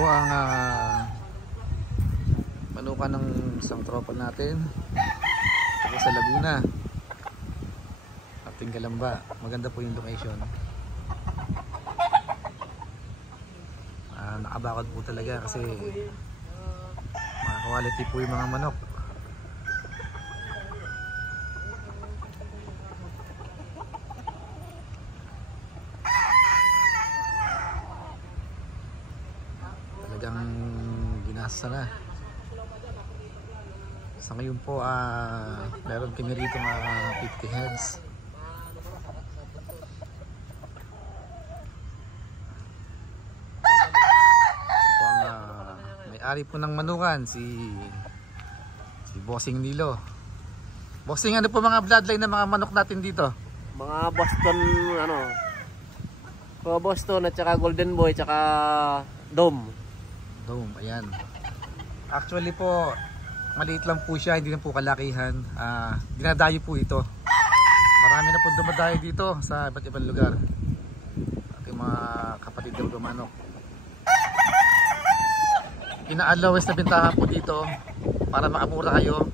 po ang manukan ng isang tropa natin dito sa Laguna, Ating Kalamba. Maganda po yung location. Nakabakod po talaga kasi mga quality po yung mga manok. Talagang ginasa na. Sa ngayon po meron kami rito mga 50 heads. May-ari po ng manukan si Bossing Nilo. Bossing, ano po mga bloodline ng mga manok natin dito? Mga Boston Boston at saka Golden Boy at saka Dome. Ayan. Actually po, maliit lang po siya, hindi na po kalakihan. Dinadayo po ito. Marami na po dumadayo dito sa iba't ibang lugar. Ating mga kapatid daw manok. Ina-allowance na bentahan po dito para makamura kayo.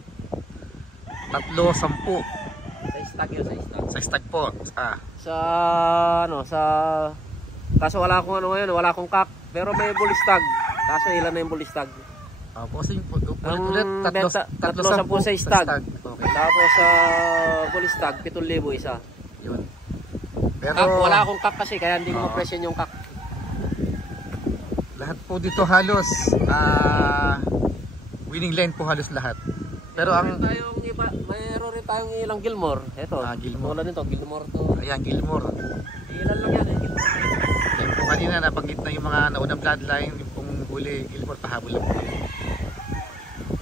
3, 10. Sa stag yun, sa stag po. Kaso wala akong wala akong kak, pero may bull stag. Kaso ilan na yung bull stag? Bossing po, ulit 3, 10 sa stag. Okay. Tapos sa bull stag 7,000 isa. Yun. Pero wala akong kak kasi kaya hindi ko ma-presyon yung kak. Lahat po dito halos winning line po halos lahat. Pero ang mayroon rin tayong ilang Gilmore. Ito. Gilmore. Nito, Gilmore to. Ayan, Gilmore. Ilan lang yan, Gilmore. Yan po kanina nabanggit na yung mga naunang bloodline, yung pong huli Gilmore, pahabol lang po yun.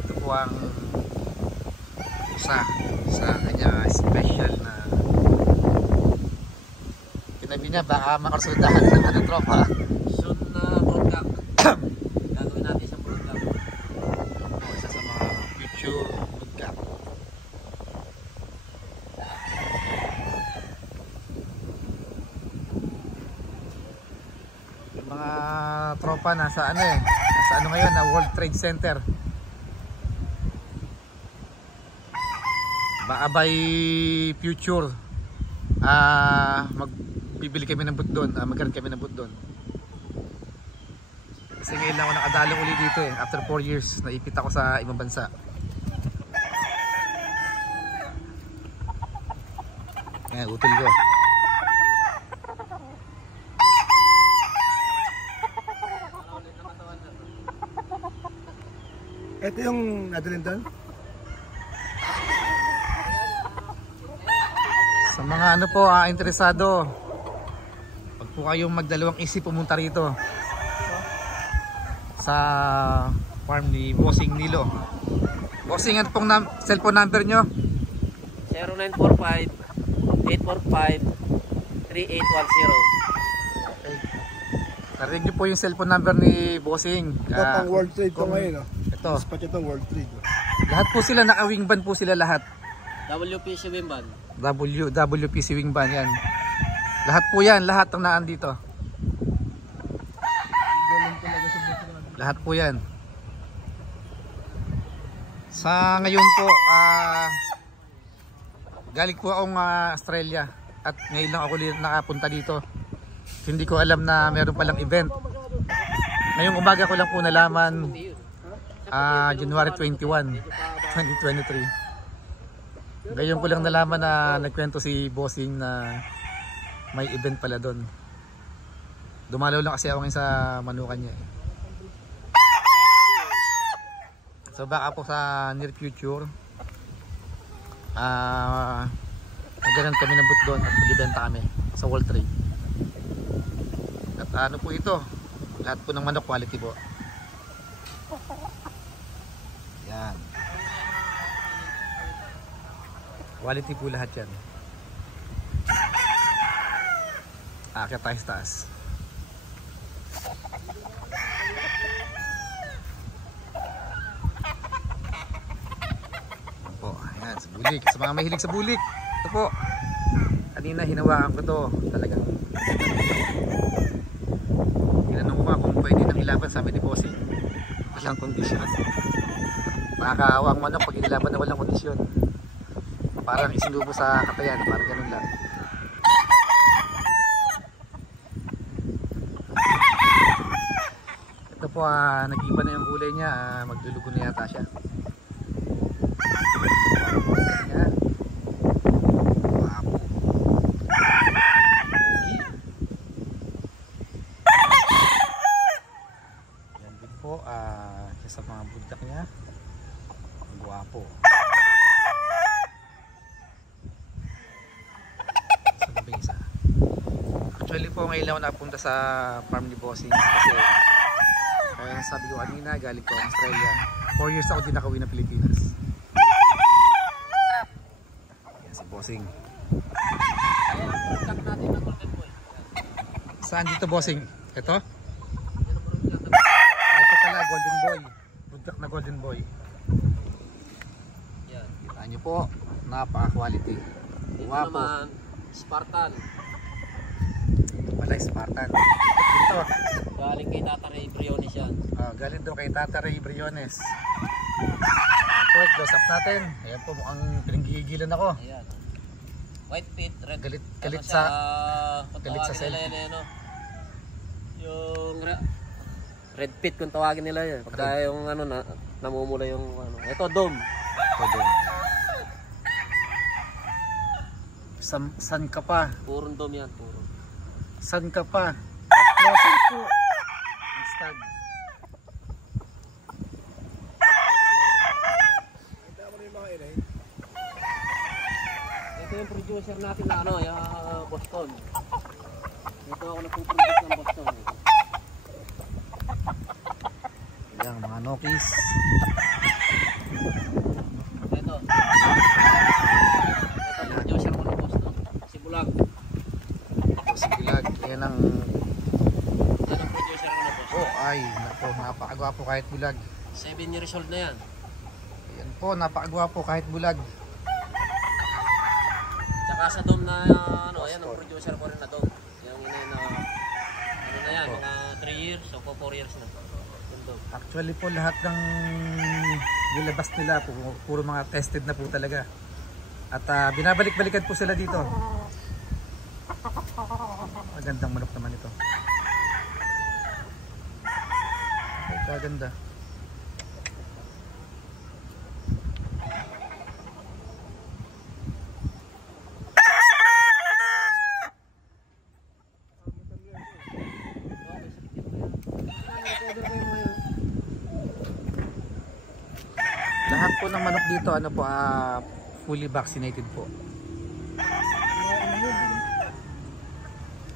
Ito po ang isa sa kanya special na tinabi niya, baka makasultahan ng ano tropa. Shoot na broadcast. Gagawin natin sa broadcast. Isa sa mga future broadcast. Yung mga tropa nasa ngayon na World Trade Center. Baka by future magbibili kami ng boot doon, magkaroon kami ng boot doon. Kasi ngayon lang ako nakadalo ulit dito after 4 years naipit ako sa ibang bansa. Ayan, utol ko. Ito yung nadalhin doon? Sa mga po interesado, pag po kayong magdalawang isip pumunta rito sa farm ni Bossing Nilo. Bossing, ano pong cellphone number nyo? 0945-845-3810. Okay. Narinig nyo po yung cellphone number ni Bossing. Ito pang World Trade ko ngayon. Ito. Dispatch ito World Trade. Lahat po sila, naka-wingban po sila lahat. WPC Wingban. WPC Wingban yan. Lahat po yan, lahat ang naan dito. Lahat po yan. Sa ngayon po, galing po akong Australia at ngayon lang ako nakapunta dito. Hindi ko alam na meron palang event. Ngayong umaga ko lang po nalaman, January 21, 2023. Ngayon ko lang nalaman na nagkwento si Bossing na may event pala doon. Dumalaw lang kasi ako ngayon sa manukan niya. So baka po sa near future magkaroon kami ng boot doon at mag-ibenta kami sa World Trade. At ano po ito, lahat po ng manok quality po. Yan, quality po lahat yan. Akit tayo sa taas. Ayan, sa bulik. Sa mga mahilig sa bulik, ito po. Kanina hinawakan ko to. Talagang tinanong ko nga kung pwede nang ilaban, sabi ni Bossing. walang kondisyon. Nakakaawa ang manok pag inilaban na walang kondisyon. Parang isinubo sa katayan, parang ganun lang. Ito po, nag-iba na yung kulay niya, maglulugo na yata siya. Yan. Wapo. Yan din po, siya sa mga buntak niya. Guwapo. Sa gabi isa. Actually po, ngayon lang ako napunta sa farm ni Bossing kasi kaya sabi ko kanina, galing ko Australia. 4 years ako din nakauwi ng Pilipinas. Yan si Bossing. Saan dito, Bossing? Ito? Ito pala, Golden Boy. Buntak na Golden Boy. Yan. Kita nyo po, napaka-quality. Dito Wapo. naman, Spartan. Ito pala, Spartan. Dito. Galing kay Tata Ray Briones yan. Galing daw kay Tata Ray Briones. Ito, close up natin. Ayan po, mukhang pinanggigilan ako. Ayan. White pit, red. Galit ano sa kung tawagin sa nila yan, ano? Yung red pit kung tawagin nila yan. Pagka yung ano na namumula yung ano. Ito dome. Ito doon. San ka pa? Purong dome yan, puro. San ka pa? Closing po. Ang stag. Ito yung producer natin na ano, yung Boston. Ito ako nagpuproduce ng Boston. Ayan, mga Nokis. Ito. Ito producer ko ng Boston. Si Bulag. Si Bilag. Ayan ang... Yan ang producer ko ng Boston. Oh, ay, nako, napakagwapo kahit bulag. 7 years old na yan. Ayan po, napakagwapo kahit bulag. Tsaka sa dome na ano, ayan ang producer ko rin na dome. Yung ina na ano na yan, mga 3 years o 4 years na. Yung dome. Actually po, lahat ng nilabas nila, puro mga tested na po talaga. At binabalik-balikan po sila dito. Magandang manok naman ito. Ay, kaganda. Lahat po ng manok dito, ano po, fully vaccinated po.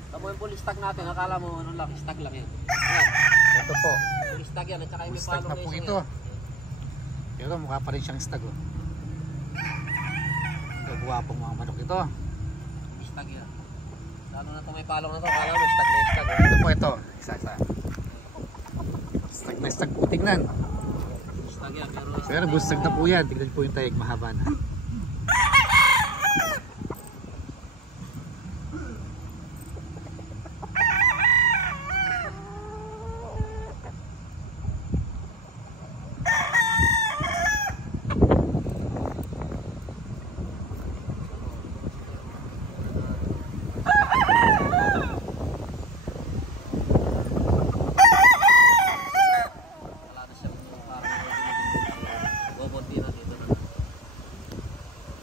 Tamo yung full stag natin, akala mo ano lang, stag lang yan. Ayan, Ito po, full stag yan, at saka yung may stag palong na po racing ito. yan. Pero mukha pa rin siyang stag, oh. Ito, guwapong mga manok ito. Stag yan. Lalo na ito may palong na to, akala mo stag na yung stag. Ito po, ito. Isa-isa. Stag na stag po tingnan. Stag yan, Pero bustag na po yan. Tignan po yung tayag, mahaba na. wala na siya parang bobot din na dito na.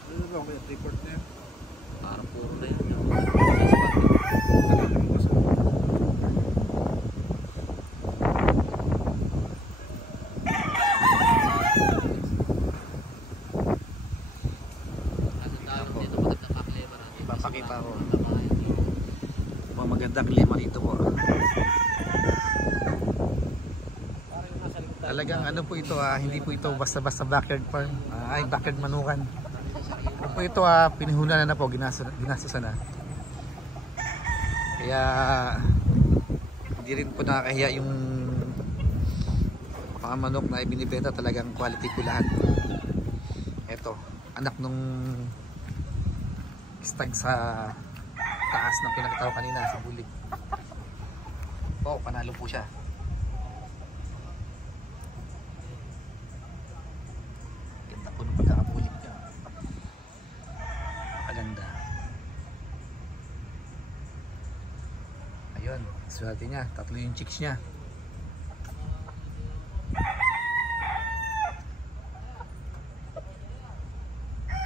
Ano ba ang report na yan? Parang puro na yan. Yung Ipapakita ko. Mga magandang klima dito po. Talagang ano po ito, hindi po ito basta-basta backyard farm. Ay, backyard manukan. Ano po ito, pinihunan na po, ginastusan na. Kaya hindi rin po nakakahiya yung mga manok na ibinibenta, talagang quality po lahat. Ito, anak nung stag sa taas ng pinakataw kanina sa bulig. Oh, panalo po siya. Swerte niya, 3 yung chicks niya.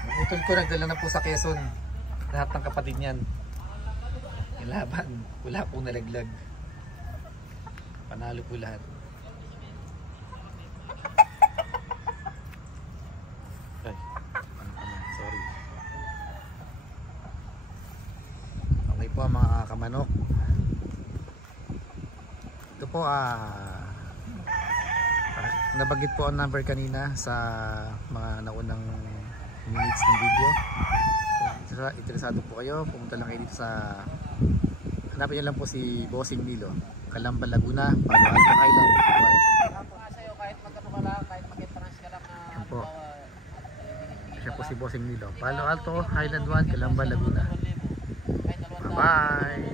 Yung utol ko nagdala na po sa Quezon. Lahat ng kapatid niyan. Yung laban, wala pong nalaglag. Panalo po lahat. Ay, sorry. Okay po mga kamanok. Ito po nabanggit po ang number kanina sa mga naunang minutes ng video. Kung interesado po kayo, pumunta lang kayo dito sa, hanapin nyo lang po si Bossing Nilo, Calamba, Laguna, Palo Alto Island. Sa'yo, kahit magkano ka lang, kahit mag-entrance ka lang Yan po. Siya po si Bossing Nilo, Palo Alto Highland 1, Calamba, Laguna. Bye bye.